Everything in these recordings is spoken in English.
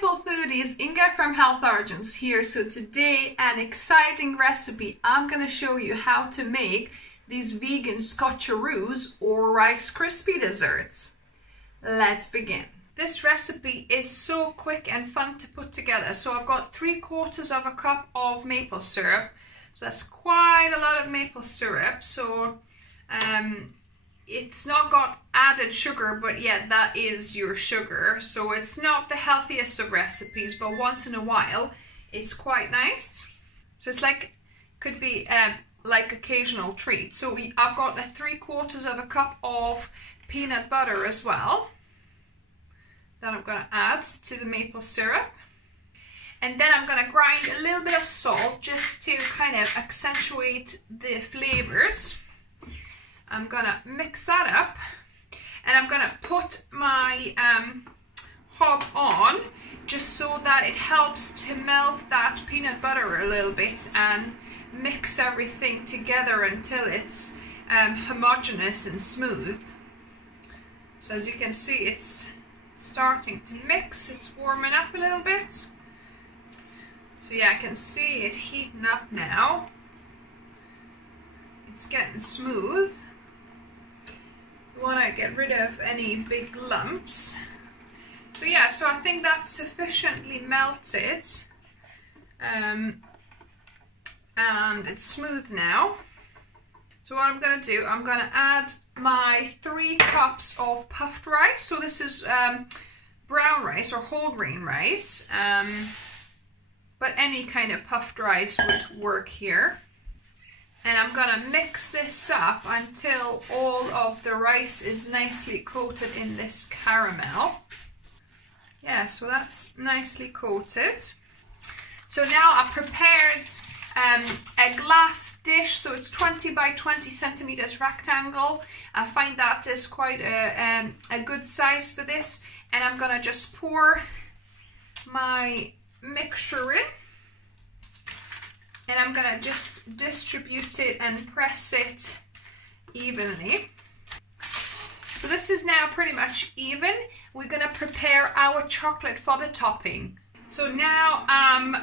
Mindful Foodies, Inga from Health Origins here. So today, an exciting recipe. I'm going to show you how to make these vegan Scotcheroos or Rice Krispie desserts. Let's begin. This recipe is so quick and fun to put together. So I've got 3/4 of a cup of maple syrup. So that's quite a lot of maple syrup. So it's not got added sugar, but yeah, that is your sugar. So it's not the healthiest of recipes, but once in a while, it's quite nice. So it's like, could be like occasional treat. So I've got 3/4 of a cup of peanut butter as well that I'm going to add to the maple syrup. And then I'm going to grind a little bit of salt just to kind of accentuate the flavors. I'm gonna mix that up and I'm gonna put my hob on just so that it helps to melt that peanut butter a little bit and mix everything together until it's homogeneous and smooth. So as you can see, it's starting to mix, it's warming up a little bit. So yeah, I can see it heating up now. It's getting smooth. You want to get rid of any big lumps. So yeah, so I think that's sufficiently melted and it's smooth now. So what I'm going to do, I'm going to add my 3 cups of puffed rice. So this is brown rice or whole grain rice, but any kind of puffed rice would work here. And I'm going to mix this up until all of the rice is nicely coated in this caramel. Yeah, so that's nicely coated. So now I've prepared a glass dish. So it's 20 by 20 centimeters rectangle. I find that is quite a good size for this. And I'm going to just pour my mixture in. And I'm going to just distribute it and press it evenly. So this is now pretty much even. We're going to prepare our chocolate for the topping. So now I'm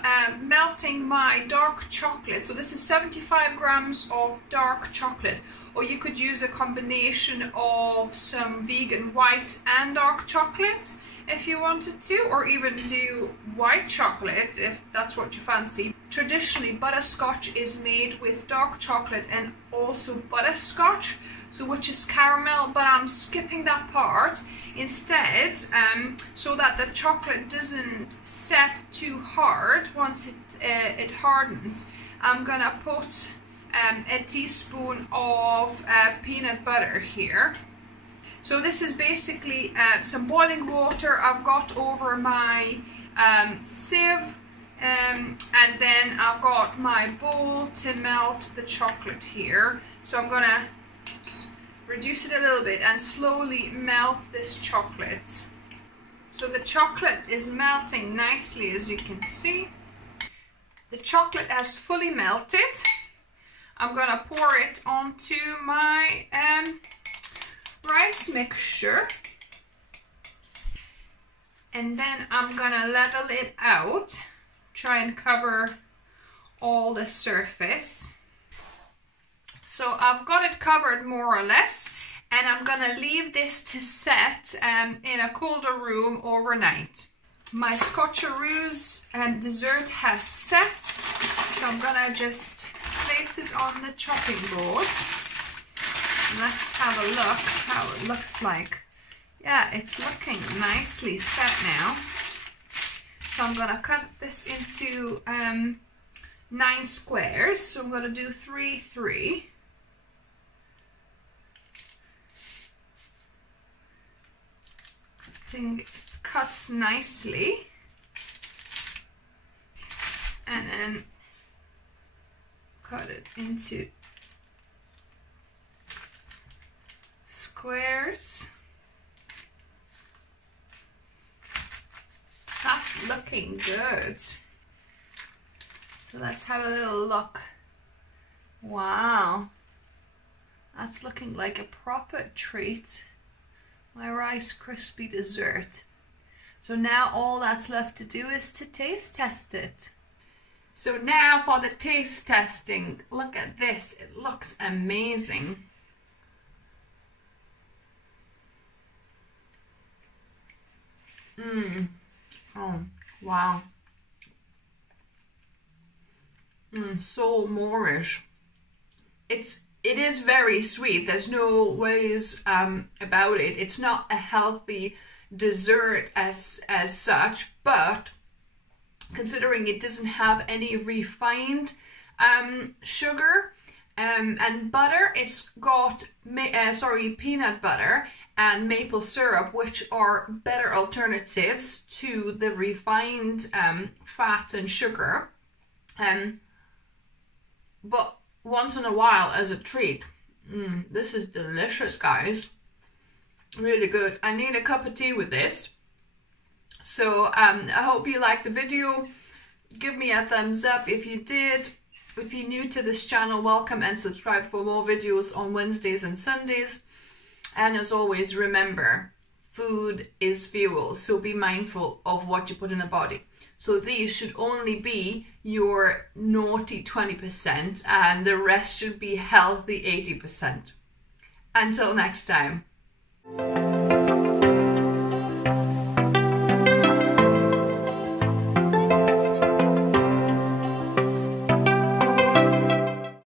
melting my dark chocolate. So this is 75 grams of dark chocolate. Or you could use a combination of some vegan white and dark chocolate if you wanted to, or even do white chocolate if that's what you fancy. Traditionally, butterscotch is made with dark chocolate and also butterscotch, so which is caramel, but I'm skipping that part instead, so that the chocolate doesn't set too hard. Once it hardens, I'm gonna put a teaspoon of peanut butter here. So this is basically some boiling water I've got over my sieve, and then I've got my bowl to melt the chocolate here. So I'm gonna reduce it a little bit and slowly melt this chocolate. So the chocolate is melting nicely, as you can see. The chocolate has fully melted. I'm gonna pour it onto my rice mixture, and then I'm gonna level it out, try and cover all the surface. So I've got it covered more or less, and I'm gonna leave this to set in a colder room overnight. My Scotcheroos dessert has set, so I'm gonna just place it on the chopping board. Let's have a look how it looks like. Yeah, it's looking nicely set now. So I'm gonna cut this into 9 squares. So I'm gonna do 3, 3. I think it cuts nicely. And then cut it into squares. That's looking good. So let's have a little look. Wow, that's looking like a proper treat. My Rice Krispie dessert. So now all that's left to do is to taste test it. So now for the taste testing, look at this, it looks amazing. Oh, wow. So Moorish. It is very sweet. There's no ways about it. It's not a healthy dessert as such, but considering it doesn't have any refined sugar and butter, it's got peanut butter and maple syrup, which are better alternatives to the refined fat and sugar. But once in a while as a treat, this is delicious, guys. Really good. I need a cup of tea with this. So I hope you liked the video. Give me a thumbs up if you did. If you're new to this channel, welcome and subscribe for more videos on Wednesdays and Sundays. And as always, remember, food is fuel, so be mindful of what you put in the body. So these should only be your naughty 20% and the rest should be healthy 80%. Until next time.